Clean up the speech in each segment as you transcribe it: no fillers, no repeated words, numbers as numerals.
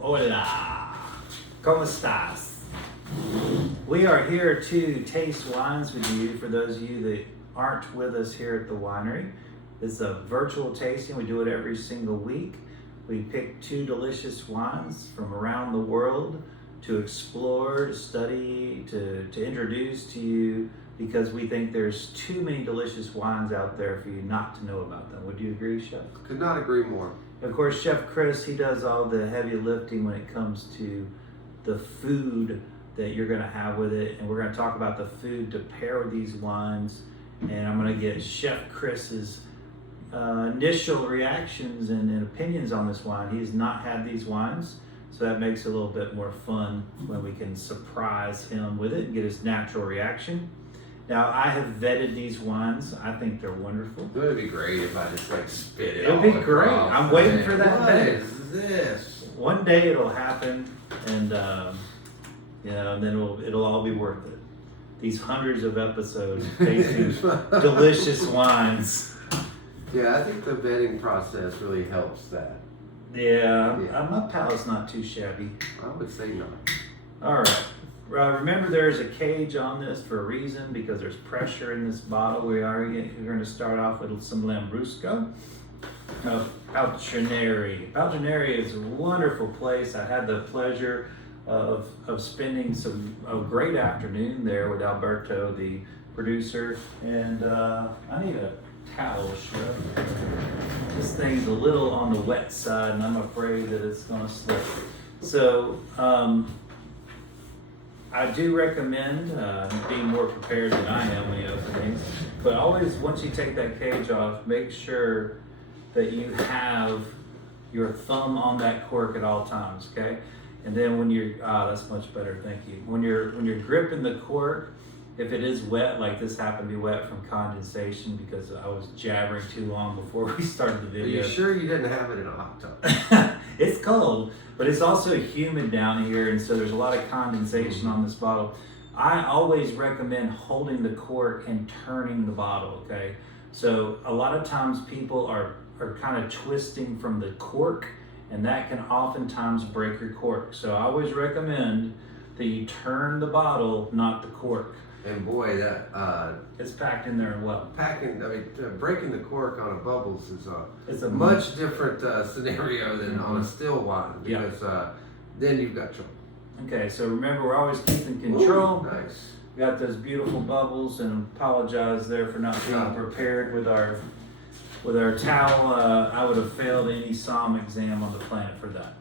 Hola, ¿cómo estás? We are here to taste wines with you. For those of you that aren't with us here at the winery, it's a virtual tasting. We do it every single week. We pick 2 delicious wines from around the world to explore, to study, to introduce to you, because we think there's too many delicious wines out there for you not to know about them. Would you agree, Chef? Could not agree more. Of course, Chef Chris, he does all the heavy lifting when it comes to the food that you're going to have with it. And we're going to talk about the food to pair with these wines. And I'm going to get Chef Chris's initial reactions and opinions on this wine. He has not had these wines, so that makes it a little bit more fun when we can surprise him with it and get his natural reaction. Now, I have vetted these wines. I think they're wonderful. It would be great if I just like spit it. It would be great. I'm waiting for that day. What is this? One day it'll happen, and and then it'll all be worth it. These hundreds of episodes tasting delicious wines. Yeah, I think the vetting process really helps that. Yeah. My palate's not too shabby. I would say not. All right. Remember, there's a cage on this for a reason, because there's pressure in this bottle. We're going to start off with some Lambrusco of Paltrinieri. Paltrinieri is a wonderful place. I had the pleasure of spending a great afternoon there with Alberto, the producer, and I need a towel, Chef. This thing's a little on the wet side, and I'm afraid that it's going to slip. So, I do recommend being more prepared than I am when you open things. But always, once you take that cage off, make sure that you have your thumb on that cork at all times, okay? And then when you're, that's much better, thank you. When you're gripping the cork, if it is wet, like this happened to be wet from condensation because I was jabbering too long before we started the Are video. you sure you didn't have it in a hot tub? It's cold, but it's also humid down here, and so there's a lot of condensation on this bottle. I always recommend holding the cork and turning the bottle, okay? So a lot of times people are kind of twisting from the cork, and that can oftentimes break your cork. So I always recommend that you turn the bottle, not the cork. And boy, that It's packed in there well. breaking the cork on a bubbles is It's a much different scenario than on a still wine, because then you've got trouble. Okay, so remember, we're always keeping control. Ooh, nice. We got those beautiful bubbles, and apologize there for not being prepared with our towel. I would have failed any SOM exam on the planet for that.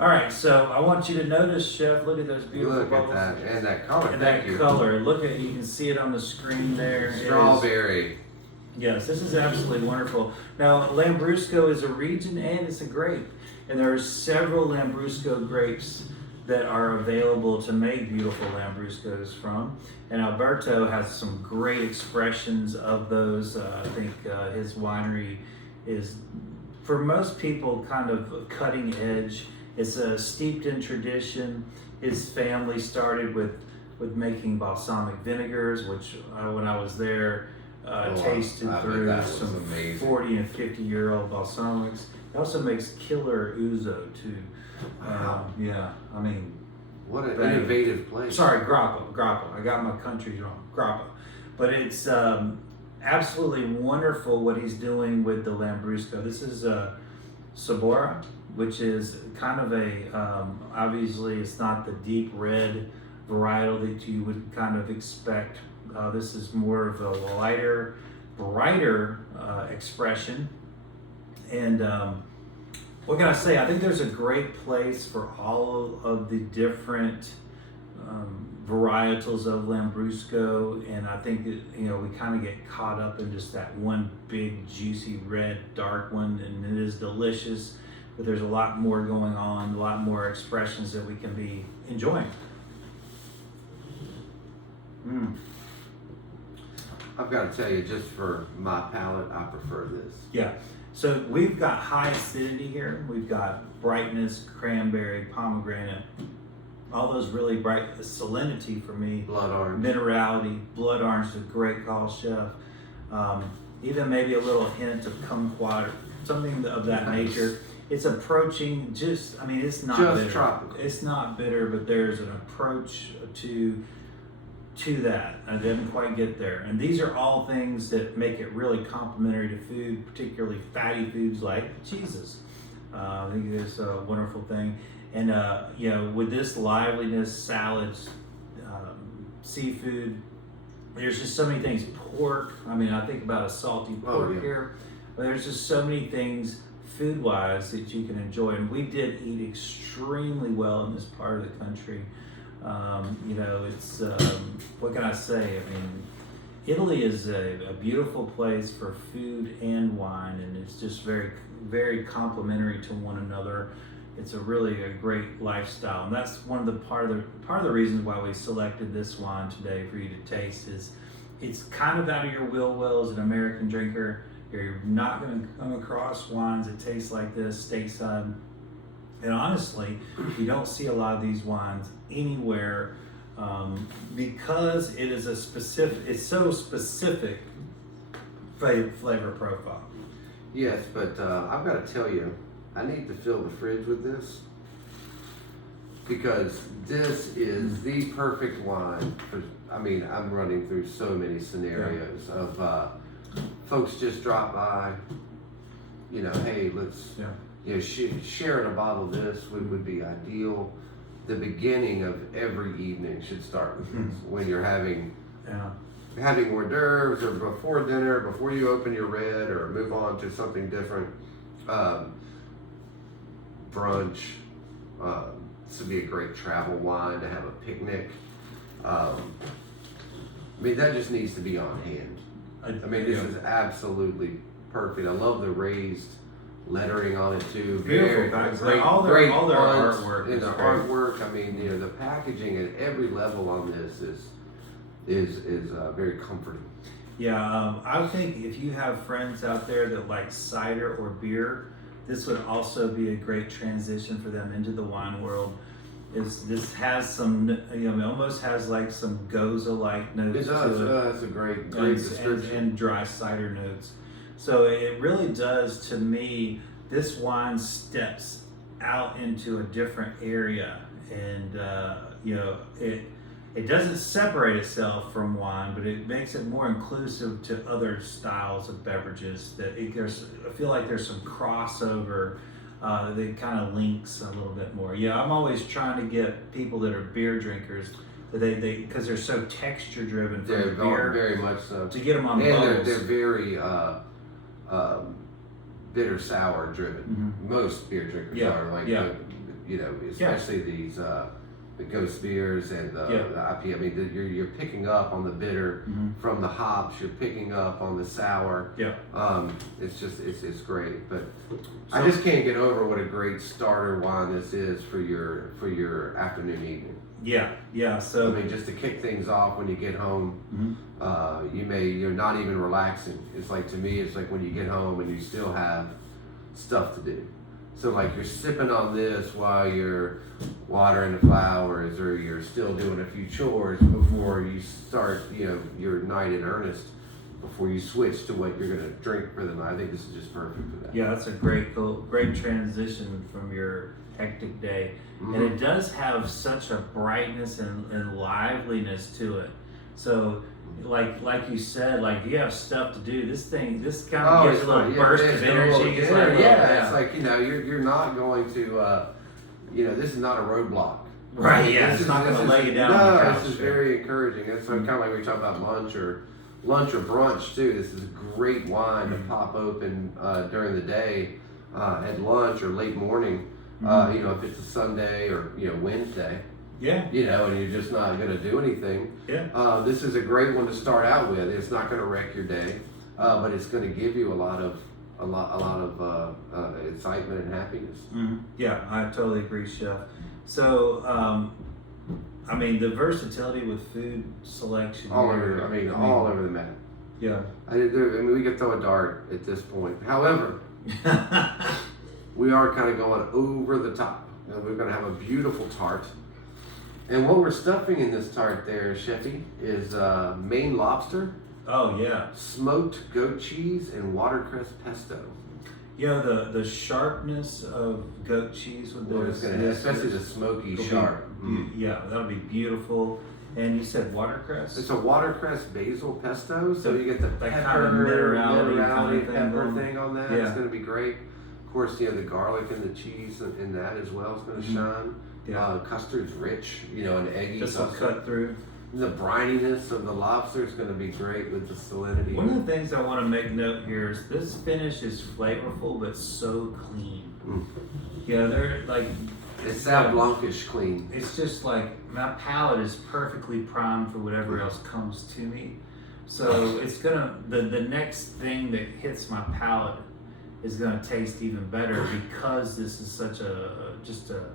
All right, so I want you to notice, Chef, look at those beautiful bubbles. Look at that, and that color. And that color. Look at, you can see it on the screen there. Strawberry. Yes, this is absolutely wonderful. Now, Lambrusco is a region and it's a grape. And there are several Lambrusco grapes that are available to make beautiful Lambruscos from. And Alberto has some great expressions of those. I think his winery is, for most people, kind of cutting edge. It's steeped in tradition. His family started with making balsamic vinegars, which when I was there, tasted through some 40 and 50-year-old balsamics. He also makes killer ouzo too. Wow. I mean, What an innovative place. Sorry, Grappa. I got my countries wrong. Grappa. But it's absolutely wonderful what he's doing with the Lambrusco. This is sorbara, which is kind of obviously it's not the deep red varietal that you would kind of expect. This is more of a lighter, brighter expression. And what can I say? I think there's a great place for all of the different varietals of Lambrusco, and I think that, we kind of get caught up in just that one big juicy red dark one, and it is delicious, but there's a lot more going on, a lot more expressions that we can be enjoying. I've got to tell you, just for my palate, I prefer this. Yeah. So we've got high acidity here. We've got brightness, cranberry, pomegranate, all those really bright, salinity for me. Blood orange. Minerality, blood orange is a great call, Chef. Even maybe a little hint of kumquat, something of that nature. it's approaching just. I mean, it's not just bitter. tropical. It's not bitter, but there's an approach to that. I didn't quite get there. And these are all things that make it really complementary to food, particularly fatty foods like cheeses. I think it's a wonderful thing. And you know, with this liveliness, salads, seafood, there's just so many things. Pork. I mean, I think about a salty pork here. But there's just so many things food-wise that you can enjoy. And we did eat extremely well in this part of the country. You know, it's, what can I say? I mean, Italy is a beautiful place for food and wine, and it's just very, very complementary to one another. It's a great lifestyle, and that's one of the part of the reasons why we selected this wine today for you to taste. Is it's kind of out of your wheelhouse as an American drinker. You're not going to come across wines that taste like this stateside. And honestly, you don't see a lot of these wines anywhere because it is it's so specific flavor profile. Yes, but I've got to tell you, I need to fill the fridge with this because this is the perfect wine for, I mean, I'm running through so many scenarios of folks just drop by, you know, hey, let's... You know, sharing a bottle of this would be ideal. The beginning of every evening should start with this. When you're having hors d'oeuvres or before dinner, before you open your red or move on to something different. Brunch. This would be a great travel wine to have a picnic. I mean, that just needs to be on hand. I mean, this is absolutely perfect. I love the raised lettering on it too. Beautiful background. All their artwork. And the artwork. I mean, you know, the packaging at every level on this is very comforting. Yeah, I think if you have friends out there that like cider or beer, this would also be a great transition for them into the wine world. This has some, you know, it almost has like some Goza-like notes. It does. That's a great description. And dry cider notes. So it really does, to me, this wine steps out into a different area, and you know, it doesn't separate itself from wine, but it makes it more inclusive to other styles of beverages. I feel like there's some crossover that kind of links a little bit more. Yeah, I'm always trying to get people that are beer drinkers, they because they're so texture driven from the beer, very much so, to get them on and bubbles. they're very bitter sour driven. Most beer drinkers are like, you know, especially these the ghost beers and the IPA. I mean, you're picking up on the bitter from the hops. You're picking up on the sour. It's just it's great. But I just can't get over what a great starter wine this is for your afternoon evening. So I mean, just to kick things off when you get home, you're not even relaxing. It's like, to me, it's like when you get home and you still have stuff to do. So like you're sipping on this while you're watering the flowers, or you're still doing a few chores before you start, you know, your night in earnest, before you switch to what you're gonna drink for the night. I think this is just perfect for that. Yeah, that's a great transition from your hectic day. And it does have such a brightness and liveliness to it. So like you said, like you have stuff to do, this kind of gives a little burst of energy. It's like, you know, you're not going to, you know, this is not a roadblock. Right, it's not going to lay you down on the couch. This is very encouraging. It's kind of like we talk about lunch or brunch too. This is a great wine to pop open during the day at lunch or late morning. You know, if it's a Sunday or, you know, Wednesday. You know, and you're just not going to do anything. This is a great one to start out with. It's not going to wreck your day, but it's going to give you a lot of excitement and happiness. Yeah, I totally agree, Chef. So, I mean, the versatility with food selection. All over the map. I mean, we could throw a dart at this point. However, we are kind of going over the top. And we're going to have a beautiful tart. And what we're stuffing in this tart there, Chefy, is Maine lobster. Oh, yeah. Smoked goat cheese and watercress pesto. You know, the sharpness of goat cheese with this, especially the smoky sharp. Yeah, that'll be beautiful. And you said watercress? It's a watercress basil pesto, so you get the pepper, kind of minerality pepper thing on that. Yeah. It's going to be great. Of course, the garlic and the cheese in that as well is going to shine. Yeah. Custard's rich, and eggy. Just a cut through. The brininess of the lobster is going to be great with the salinity. One of the things I want to make note here is this finish is flavorful but so clean. Yeah, they're like... It's that blankish clean. It's just like my palate is perfectly primed for whatever else comes to me. So it's gonna the next thing that hits my palate is gonna taste even better because this is such just a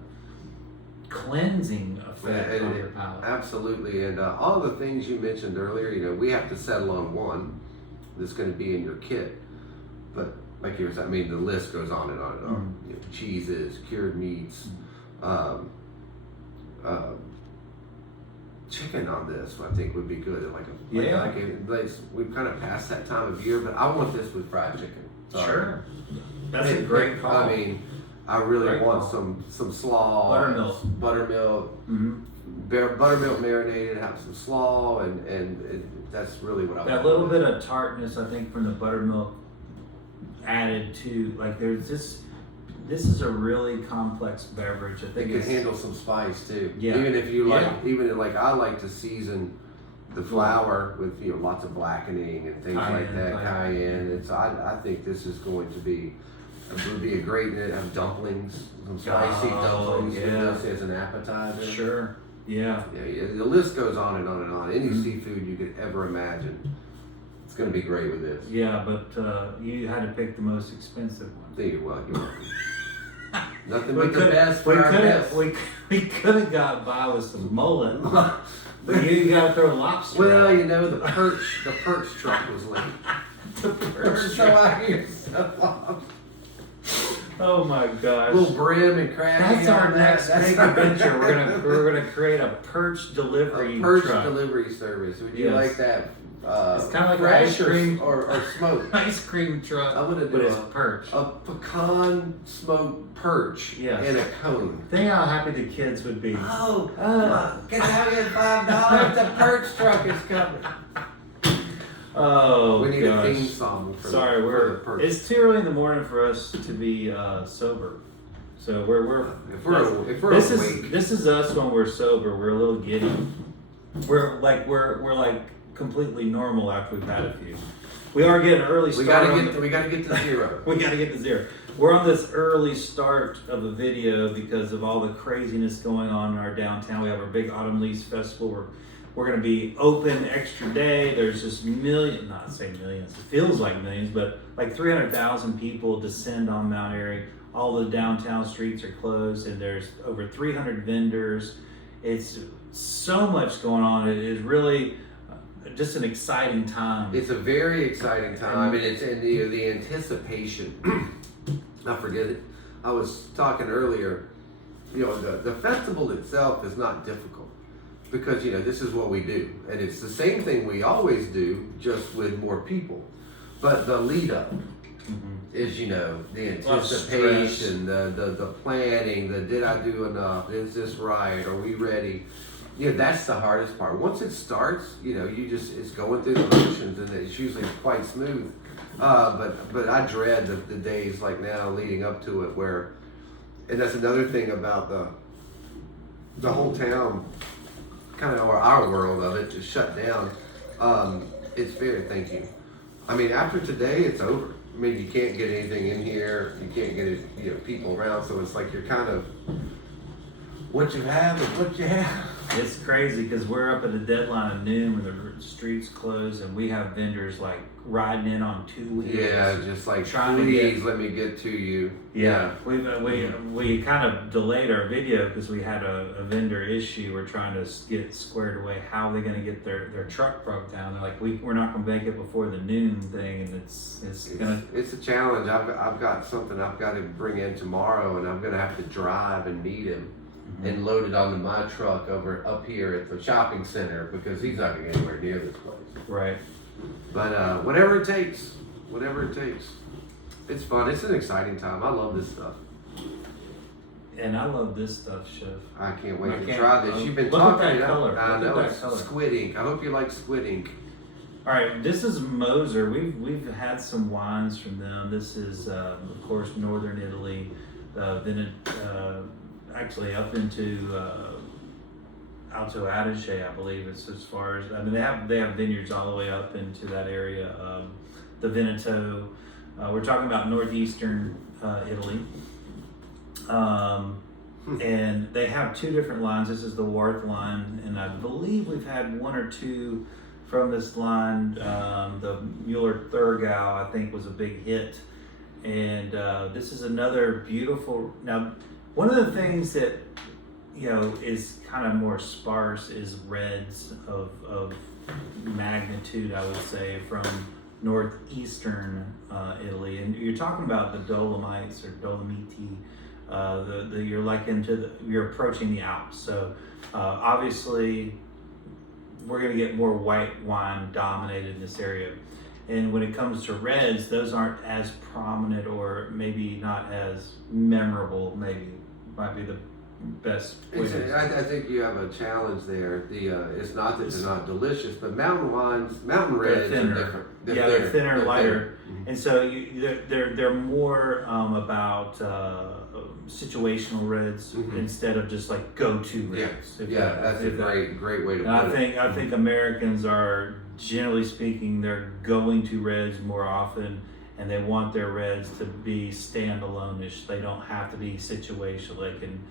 cleansing effect on your palate. Absolutely, and all the things you mentioned earlier, we have to settle on one that's going to be in your kit. But like you were saying, I mean, the list goes on and on and on. Cheeses, cured meats. Chicken on this, I think, would be good. We've kind of passed that time of year, but I want this with fried chicken. Sorry. Sure, that's a great call. I mean, I really want some slaw, buttermilk, buttermilk marinated. Have some slaw, and that's really what I want. That little bit of tartness, I think, from the buttermilk added to there's this. This is a really complex beverage. I think it can handle some spice too. Yeah. Even if you I like to season the flour with lots of blackening and things like that. Cayenne. I think this is going to be. It would be a great have dumplings, some spicy dumplings with this as an appetizer. Sure. Yeah. Yeah. The list goes on and on and on. Any seafood you could ever imagine. It's going to be great with this. Yeah, but you had to pick the most expensive one. You're welcome. Nothing but the best for our guests. We could have got by with some mullet, but you got to throw lobster. Well, the perch truck was late. The perch so out here so long. Oh my gosh! Little brim and crab. That's our next big adventure. We're gonna create a perch delivery truck. Delivery service. Would you like that? It's kind of like an ice cream or smoked ice cream truck. I'm gonna do a perch. A pecan smoked perch in a cone. Think how happy the kids would be. Get out here $5. The perch truck is coming. Oh, we need a theme song. For the perch. It's too early in the morning for us to be sober. So if we're awake. This is us when we're sober. We're a little giddy. We're like completely normal after we've had a few. We are getting an early start. We gotta get to zero. We gotta get to zero. We're on this early start of a video because of all the craziness going on in our downtown. We have our big Autumn Leaves Festival. We're gonna be open extra day. There's just not say millions, it feels like millions, but like 300,000 people descend on Mount Airy. All the downtown streets are closed and there's over 300 vendors. It's so much going on. It is really just an exciting time. It's a very exciting time, and the anticipation. I forget it. I was talking earlier. The festival itself is not difficult because this is what we do, and it's the same thing we always do, just with more people. But the lead up is the anticipation, the planning, the did I do enough? Is this right? Are we ready? That's the hardest part. Once it starts, it's going through the motions, and it's usually quite smooth. But I dread the days like now leading up to it, and that's another thing about the whole town, kind of our world of it, just shut down. It's thank you. I mean, after today, it's over. I mean, you can't get anything in here. You can't get people around. So it's like you're kind of what you have is what you have. It's crazy because we're up at the deadline of noon when the streets close, and we have vendors like riding in on 2 wheels. Yeah, just like please let me get to you. Yeah, we kind of delayed our video because we had a vendor issue. We're trying to get squared away. How are they going to get their truck broke down? They're like, we're not going to make it before the noon thing, and it's a challenge. I've got something I've got to bring in tomorrow, and I'm going to have to drive and meet him. And load it onto my truck up here at the shopping center because he's not going to get anywhere near this place. Right. But whatever it takes. It's fun. It's an exciting time. I love this stuff. And I love this stuff, Chef. I can't wait to try this. You've been look talking at that it color. up. I Look know at that it's color. squid ink. I hope you like squid ink. All right, this is Moser. We've had some wines from them. This is, of course, northern Italy. Actually up into Alto Adige, I believe. It's as far as they have vineyards all the way up into that area. The Veneto. We're talking about northeastern Italy. And they have two different lines. This is the Warth line, and I believe we've had one or two from this line. The Mueller-Thurgau, I think, was a big hit. And this is another beautiful. Now, one of the things that is kind of more sparse is reds of magnitude, I would say, from northeastern Italy. And you're talking about the Dolomites or Dolomiti. You're approaching the Alps. So obviously we're going to get more white wine dominated in this area. And when it comes to reds, those aren't as prominent, or maybe not as memorable. Maybe might be the best way I think you have a challenge there. It's not that they're not delicious, but mountain wines, mountain reds are different. They're thinner, lighter, and so they're more about situational reds instead of just like go-to reds. That's a great way to put it. I think Americans are, generally speaking, they're going to reds more often, and they want their reds to be standalone-ish. They don't have to be situational. They can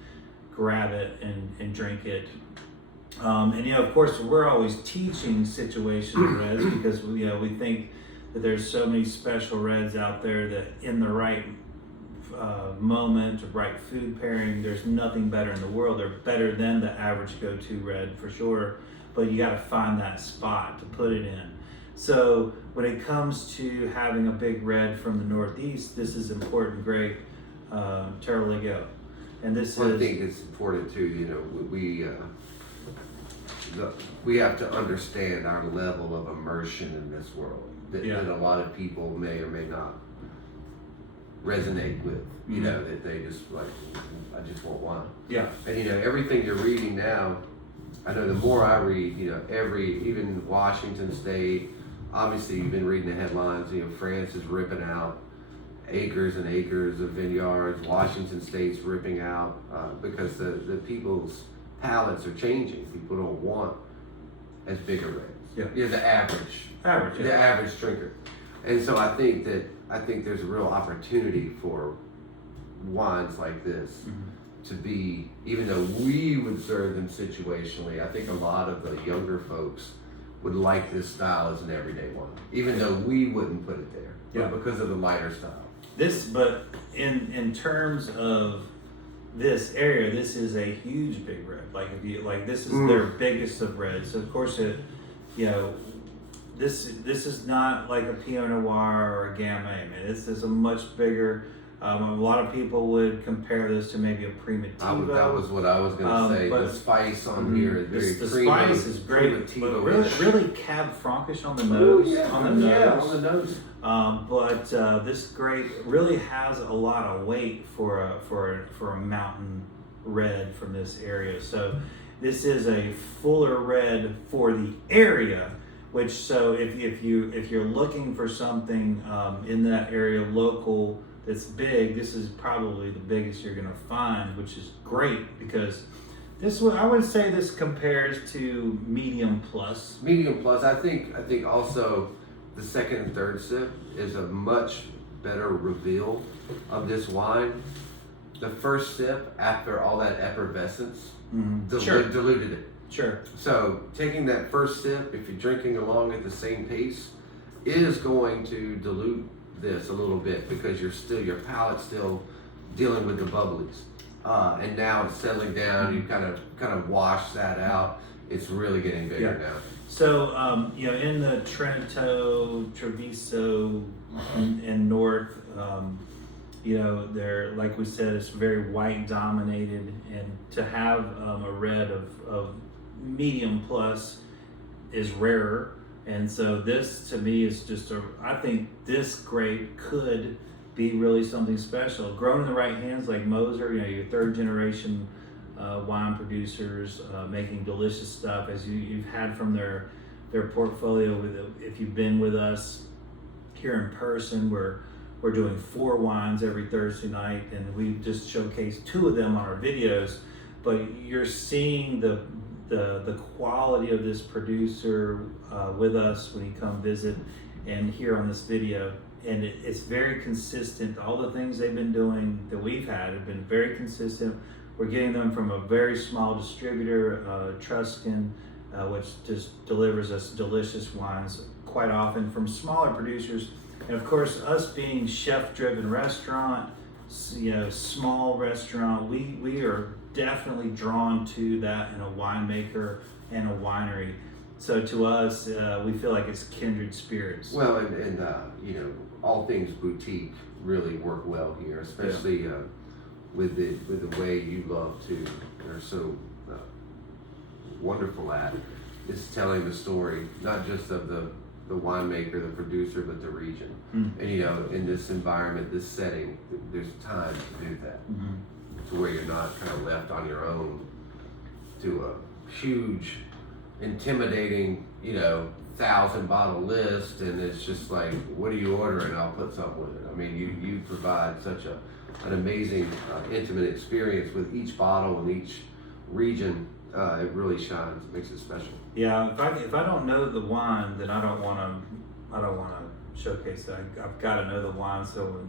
grab it and drink it. And of course, we're always teaching situational reds because we think that there's so many special reds out there that in the right moment, right food pairing, there's nothing better in the world. They're better than the average go-to red for sure, but you got to find that spot to put it in. So when it comes to having a big red from the Northeast, this is important grape, teroldego. And I think it's important too. We have to understand our level of immersion in this world that a lot of people may or may not resonate with. That they just like, I just want wine. Yeah. And everything you're reading now, I know the more I read, even Washington State. Obviously, you've been reading the headlines. France is ripping out acres and acres of vineyards. Washington State's ripping out because the people's palates are changing. People don't want as big a reds. The average drinker. And so I think there's a real opportunity for wines like this to be, even though we would serve them situationally, I think a lot of the younger folks would like this style as an everyday one, even though we wouldn't put it there, but because of the lighter style. But in terms of this area, this is a huge big red. This is their biggest of reds. So of course this is not like a Pinot Noir or a Gamay. This is a much bigger. A lot of people would compare this to maybe a Primitivo. That was what I was going to say. The spice on here is very creamy. The spice is great, but really Cab Frankish on the nose. On the nose. But this grape really has a lot of weight for a mountain red from this area. So this is a fuller red for the area. Which if you're looking for something in that area local that's big, this is probably the biggest you're gonna find, which is great because I would say this compares to medium plus. Medium plus. I think also the second and third sip is a much better reveal of this wine. The first sip, after all that effervescence, diluted it. Sure. So taking that first sip, if you're drinking along at the same pace, is going to dilute this a little bit because your palate's still dealing with the bubblies, and now it's settling down. You kind of wash that out. It's really getting bigger now. So in the Trento, Treviso, and North, they're, like we said, it's very white dominated, and to have a red of medium plus is rarer. And so this to me is I think this grape could be really something special. Grown in the right hands like Moser, your third generation wine producers making delicious stuff, as you've had from their portfolio. If you've been with us here in person, we're doing 4 wines every Thursday night, and we've just showcased 2 of them on our videos. But you're seeing the quality of this producer with us when you come visit and here on this video. And it's very consistent. All the things they've been doing that we've had have been very consistent. We're getting them from a very small distributor, Truscan, which just delivers us delicious wines quite often from smaller producers. And of course, us being chef-driven restaurant, small restaurant, we are definitely drawn to that in a winemaker and a winery. So to us, we feel like it's kindred spirits. Well, and all things boutique really work well here, especially with the way you love to, are so wonderful at, is telling the story, not just of the winemaker, the producer, but the region. And in this environment, this setting, there's time to do that, to where you're not kind of left on your own to a huge, intimidating, 1,000-bottle list, and it's just like, what do you order, and I'll put something with it. I mean, you provide such an amazing, intimate experience with each bottle and each region. It really shines, makes it special. Yeah, if I don't know the wine, then I don't want to showcase it. I've got to know the wine, so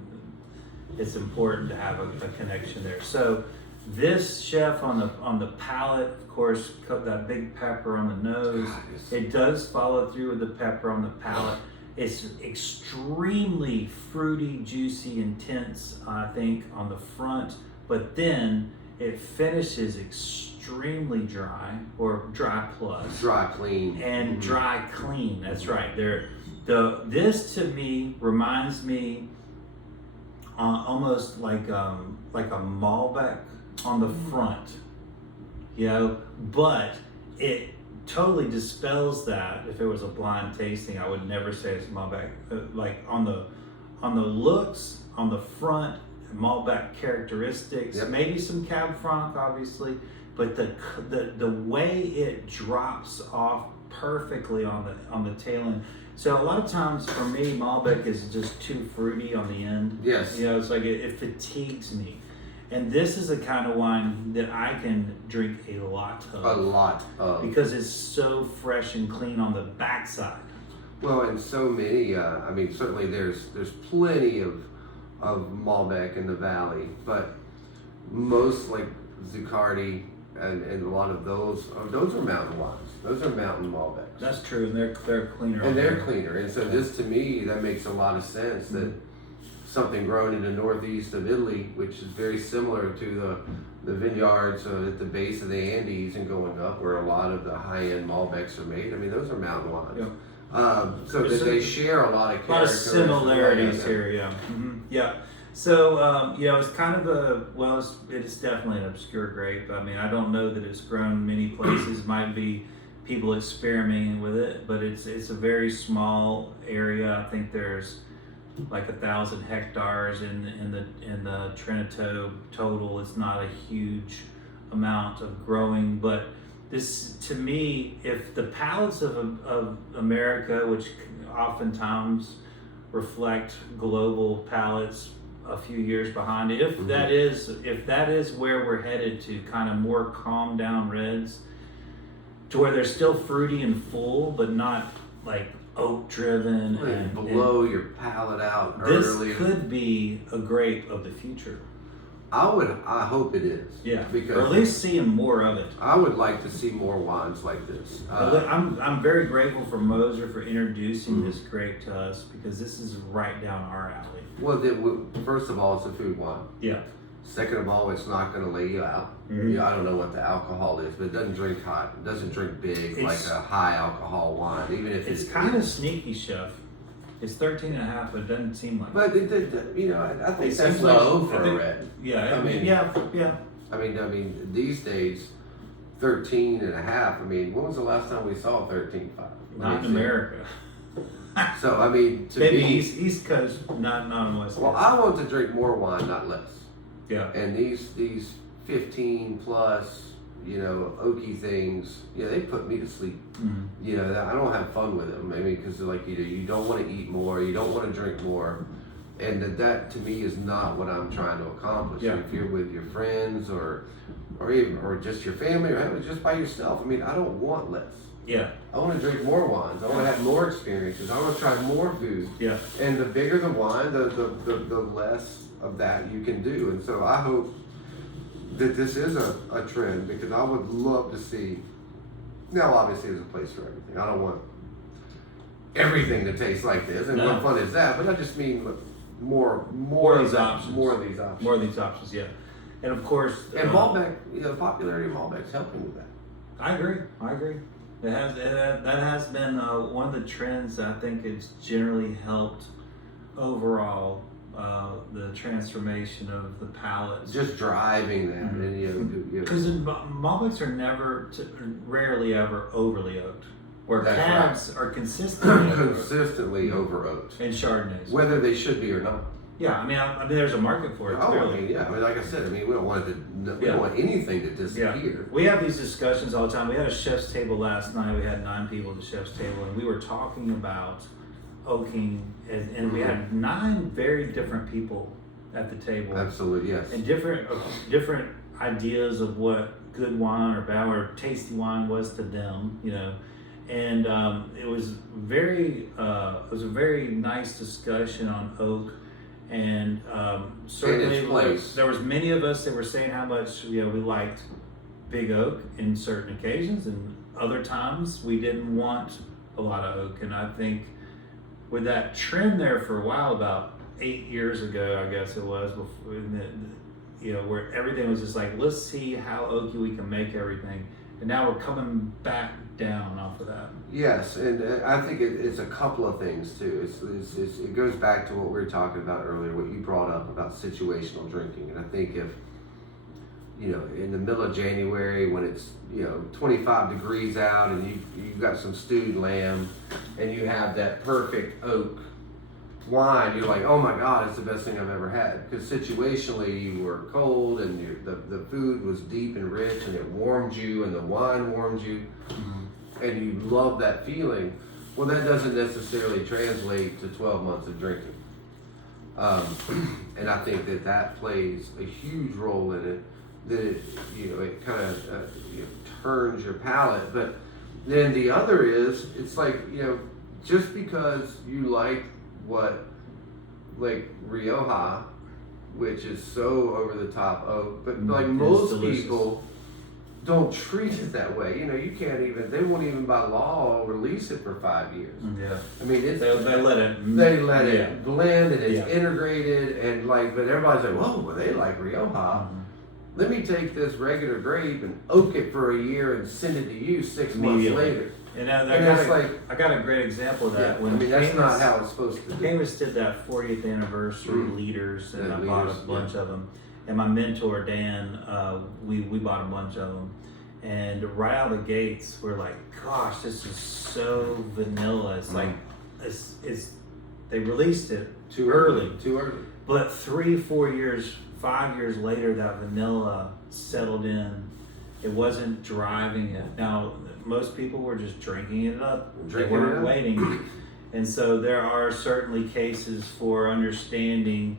it's important to have a connection there. So this chef on the palate, of course, cut that big pepper on the nose. It does follow through with the pepper on the palate. It's extremely fruity, juicy, intense, I think, on the front, but then it finishes extremely dry, or dry plus. Dry clean. And dry clean, that's right. This to me reminds me almost like a Malbec on the front, but it totally dispels that. If it was a blind tasting, I would never say it's Malbec. Like on the looks, on the front, Malbec characteristics, maybe some Cab Franc, obviously, but the way it drops off perfectly on the tail end. So a lot of times for me, Malbec is just too fruity on the end. Yes. It's like it fatigues me. And this is the kind of wine that I can drink a lot of. Because it's so fresh and clean on the backside. Well, and so many, certainly there's plenty of Malbec in the valley, but most, like Zuccardi and a lot of those are mountain wines. Those are mountain Malbecs. That's true, and they're cleaner. And they're cleaner, and so this to me, that makes a lot of sense, that something grown in the northeast of Italy, which is very similar to the vineyards at the base of the Andes and going up, where a lot of the high-end Malbecs are made. I mean, those are mountain wines. So that they share a lot of characteristics. A lot of similarities here, yeah. Yeah. So, it's kind of it is definitely an obscure grape. I mean, I don't know that it's grown many places. Might be people experimenting with it, but it's a very small area. I think there's like 1,000 hectares in the Trento total. It's not a huge amount of growing, but this, to me, if the palates of America, which oftentimes reflect global palates a few years behind it, if that is where we're headed to, kind of more calm down reds, to where they're still fruity and full, but not like oak driven and blow your palate out early. This could be a grape of the future. I hope it is. Yeah, because or at least seeing more of it. I would like to see more wines like this. I'm very grateful for Moser for introducing this grape to us, because this is right down our alley. Well, first of all, it's a food wine. Yeah. Second of all, it's not going to lay you out. I don't know what the alcohol is, but it doesn't drink hot. It doesn't drink big like a high alcohol wine. Even if it's kind of sneaky, chef. It's 13.5, but it doesn't seem like. But I think that's low for a red. Yeah. Yeah. I mean, these days, 13.5. I mean, when was the last time we saw 13.5? Not in America. So I mean, to maybe me, East Coast, not on West Coast. well, I want to drink more wine, not less. Yeah. And these 15 plus, oaky things, they put me to sleep. Mm-hmm. I don't have fun with them. I mean, because like you don't want to eat more, you don't want to drink more, and that to me is not what I'm trying to accomplish. Yeah. If you're with your friends or just your family or just by yourself, I mean, I don't want less. Yeah. I want to drink more wines. I want to have more experiences. I want to try more food. Yeah. And the bigger the wine, the less of that you can do. And so I hope that this is a trend, because I would love to see. Now, obviously, there's a place for everything. I don't want everything to taste like this, and what fun is that? But I just mean more of these options. More of these options. More of these options, yeah. And of course, and Malbec, the popularity of Malbec's helping with that. I agree. That has been one of the trends that I think it's generally helped overall the transformation of the palates. Just driving that, Mm-hmm. Because Malbecs are rarely ever overly oaked, where That's cabs are consistently over oaked, and Chardonnays, whether they should be or not. Yeah, I mean, there's a market for it. Clearly. Like I said, we don't want we don't want anything to disappear. Yeah. We have these discussions all the time. We had a chef's table last night. We had 9 people at the chef's table, and we were talking about oaking, and we had 9 very different people at the table. Absolutely, yes. And different ideas of what good wine or bad or tasty wine was to them, And it was a very nice discussion on oak. And certainly there was many of us that were saying how much we liked big oak in certain occasions, and other times we didn't want a lot of oak. And I think with that trend there for a while, about 8 years ago, I guess it was, before, where everything was just like, let's see how oaky we can make everything. And now we're coming back down off of that. Yes, and I think it's a couple of things too. It goes back to what we were talking about earlier, what you brought up about situational drinking. And I think if, in the middle of January when it's, 25 degrees out and you've got some stewed lamb and you have that perfect oak wine, you're like, oh my God, it's the best thing I've ever had. Because situationally you were cold and the food was deep and rich and it warmed you and the wine warmed you. Mm-hmm. And you love that feeling. Well, that doesn't necessarily translate to 12 months of drinking. And I think that plays a huge role in it. That it kind of turns your palate. But then the other is, it's like, just because you like Rioja, which is so over the top oak, but like most people don't treat it that way. You can't even, they won't even by law release it for 5 years. Yeah. I mean, they let it blend and it's integrated and but everybody's like, whoa, well, they like Rioja. Mm-hmm. Let me take this regular grape and oak it for a year and send it to you 6 months later. And I got a great example of that. Yeah, that's not how it's supposed to be. Camus did that 40th anniversary leaders, and I bought a bunch of them. And my mentor Dan, we bought a bunch of them. And right out of the gates, we're like, gosh, this is so vanilla. It's like they released it too early. But 3-4 years, 5 years later, that vanilla settled in. It wasn't driving it. Now, most people were just drinking it up. They weren't waiting. And so there are certainly cases for understanding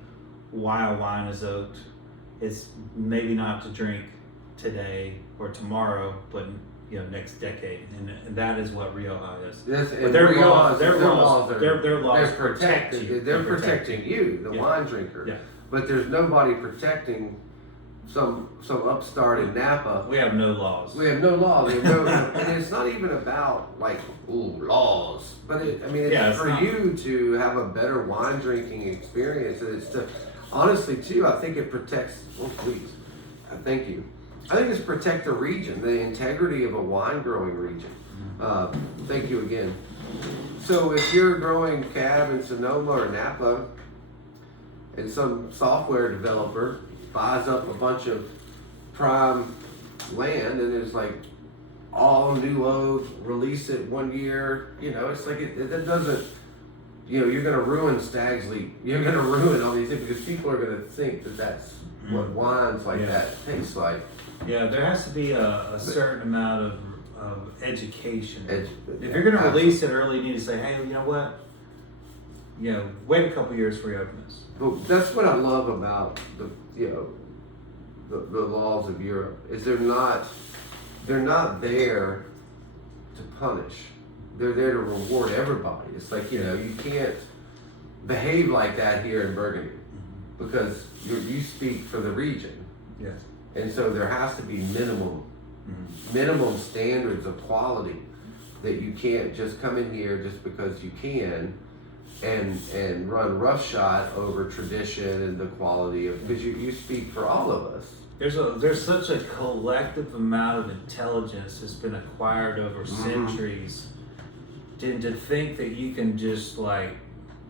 why a wine is oaked. It's maybe not to drink today or tomorrow, but next decade, and that is what Rioja is. Yes, but their laws protect you. They're protecting you, the wine drinker. Yeah. But there's nobody protecting some upstart in Napa. We have no laws. We have no laws. And it's not even about laws, but it's for you to have a better wine drinking experience. And it's honestly too, I think it protects. Oh please, thank you. I think it's protect the region, the integrity of a wine growing region. Thank you again. So if you're growing Cab in Sonoma or Napa, and some software developer buys up a bunch of prime land and it's like all new oak, release it 1 year, it's like that doesn't you're going to ruin Stag's Leap. You're going to ruin all these things because people are going to think that that's what wines like that taste like. Yeah, there has to be a certain amount of education. If you're going to release it early, you need to say, hey, you know what? Wait a couple years before you open this. But that's what I love about the laws of Europe is they're not there to punish. They're there to reward everybody. It's like, you can't behave like that here in Burgundy because you speak for the region. Yes. And so there has to be minimum standards of quality that you can't just come in here just because you can and run roughshod over tradition and the quality of, because you speak for all of us. There's such a collective amount of intelligence that's been acquired over centuries. To think that you can just I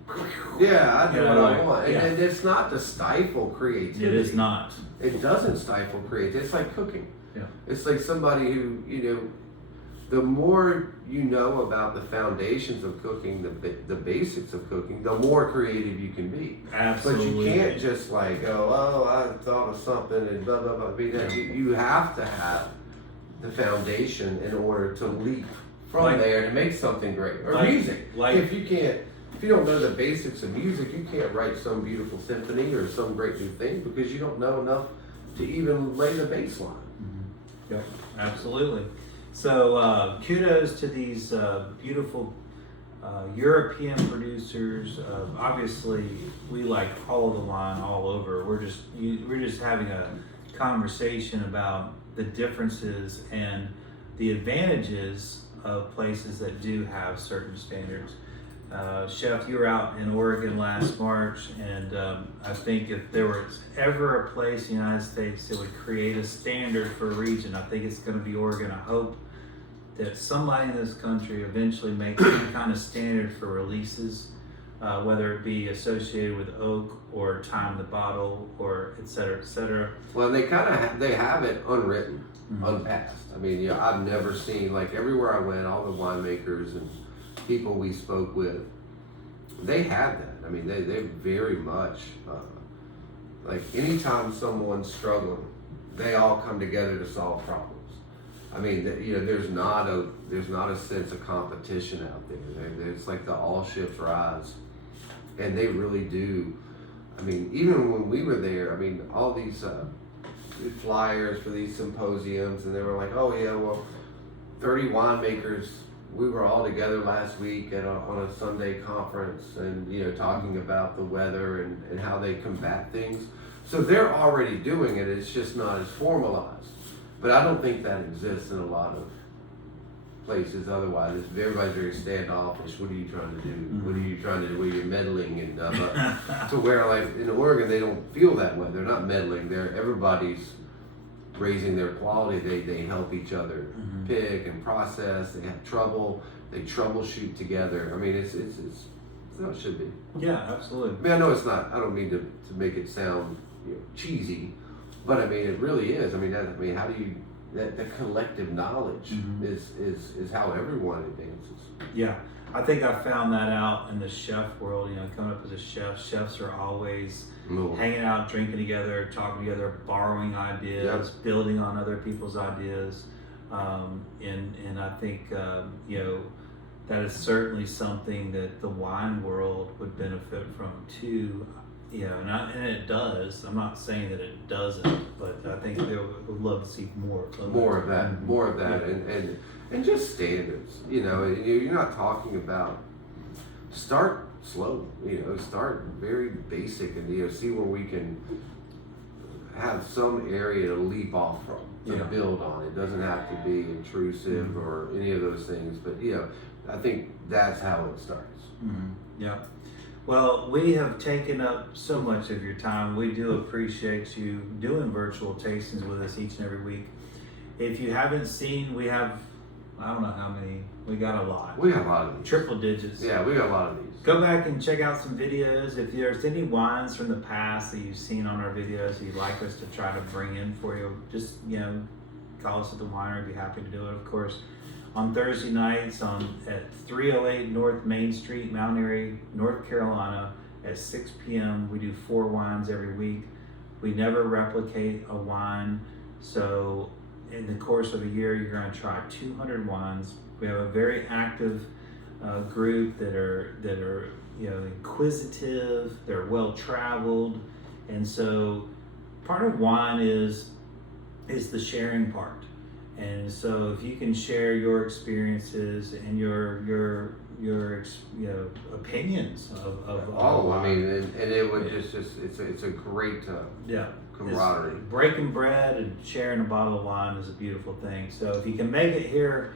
do what I want. And it's not to stifle creativity. It is not. It doesn't stifle creativity. It's like cooking. Yeah. It's like somebody who, the more you know about the foundations of cooking, the basics of cooking, the more creative you can be. Absolutely. But you can't just I thought of something and blah, blah, blah. You have to have the foundation in order to leap from there to make something great. Or music. If you don't know the basics of music, you can't write some beautiful symphony or some great new thing because you don't know enough to even lay the bass line. Yep, absolutely. So kudos to these beautiful European producers. Obviously, we like all of the wine all over. We're just having a conversation about the differences and the advantages of places that do have certain standards. Chef, you were out in Oregon last March, and I think if there was ever a place in the United States that would create a standard for a region, I think it's going to be Oregon. I hope that somebody in this country eventually makes some kind of standard for releases, whether it be associated with oak or time in the bottle or et cetera, et cetera. Well, they have it unwritten, unpassed. I mean, I've never seen, everywhere I went, all the winemakers and people we spoke with, they have that. I mean, they very much, anytime someone's struggling, they all come together to solve problems. I mean, there's not a sense of competition out there. It's like the all ships rise, and they really do. I mean, even when we were there, I mean, all these flyers for these symposiums, and they were like, oh yeah, well, 30 winemakers. We were all together last week on a Sunday conference, and talking about the weather and how they combat things. So they're already doing it. It's just not as formalized. But I don't think that exists in a lot of places. Otherwise, everybody's very standoffish. What are you trying to do? What are you trying to do? Where you're meddling and to where in Oregon they don't feel that way. They're not meddling. Everybody's raising their quality. They help each other pick and process. They have trouble. They troubleshoot together. I mean, it's how it should be. Yeah, absolutely. I mean, I know it's not. I don't mean to make it sound cheesy, but I mean it really is. I mean, how do you? The collective knowledge is how everyone advances. Yeah, I think I found that out in the chef world. Coming up as a chef, chefs are always hanging out, drinking together, talking together, borrowing ideas, building on other people's ideas, and I think that is certainly something that the wine world would benefit from too. And it does. I'm not saying that it doesn't, but I think they would love to see more of that, and just standards. You're not talking about start slow. Start very basic, and see where we can have some area to leap off from to build on. It doesn't have to be intrusive or any of those things, but I think that's how it starts. Yeah. Well, we have taken up so much of your time. We do appreciate you doing virtual tastings with us each and every week. If you haven't seen, we have, I don't know how many, we got a lot. We got a lot of these. Triple digits. Yeah, we got a lot of these. Go back and check out some videos. If there's any wines from the past that you've seen on our videos you'd like us to try to bring in for you, just, call us at the winery. We'd be happy to do it, of course. on Thursday nights at 308 North Main Street, Mount Airy, North Carolina, at 6 p.m. We do 4 wines every week. We never replicate a wine, so in the course of a year, you're going to try 200 wines. We have a very active group that are inquisitive. They're well traveled, and so part of wine is the sharing part. And so if you can share your experiences and your opinions of I mean, and it would it's a great camaraderie. Breaking bread and sharing a bottle of wine is a beautiful thing. So if you can make it here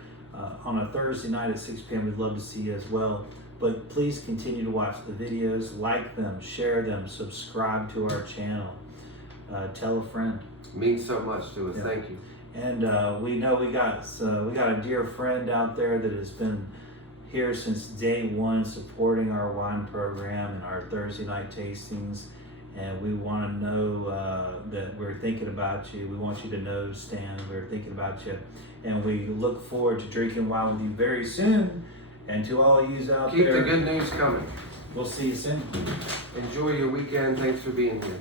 on a Thursday night at 6 p.m., we'd love to see you as well. But please continue to watch the videos, like them, share them, subscribe to our channel, tell a friend. It means so much to us. Yeah. Thank you. And we know we got a dear friend out there that has been here since day one, supporting our wine program and our Thursday night tastings. And we want to know that we're thinking about you. We want you to know, Stan, we're thinking about you. And we look forward to drinking wine with you very soon. And to all yous out Keep there, the good news coming. We'll see you soon. Enjoy your weekend. Thanks for being here.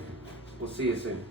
We'll see you soon.